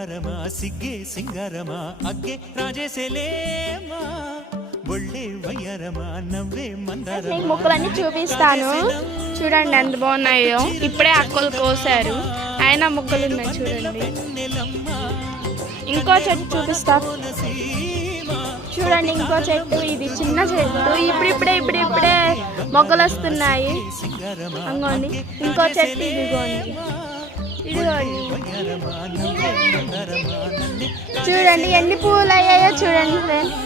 బంగారమా సిగ్గే సింగారమా అగ్గే రాజేసేలేమా ఒళ్ళే వయ్యారమా నవ్వే మందారమా. మీకు మొక్కలన్నీ చూపిస్తాను చూడండి ఎంత బాగున్నాయో. ఇప్పుడే అక్కలు కోసారు అయినా మొక్కలు ఉన్నాయి చూడండి. ఇంకో చెట్టు చూపిస్తా చూడండి. ఇంకో చెట్టు, ఇది చిన్న చెట్టు, ఇప్పుడిప్పుడే మొగ్గలు వస్తున్నాయి. అంగోండి ఇంకో చెట్టు, ఇదిగోండి చూడండి ఎన్ని పువ్వులు అయ్యాయో చూడండి ఫ్రెండ్స్.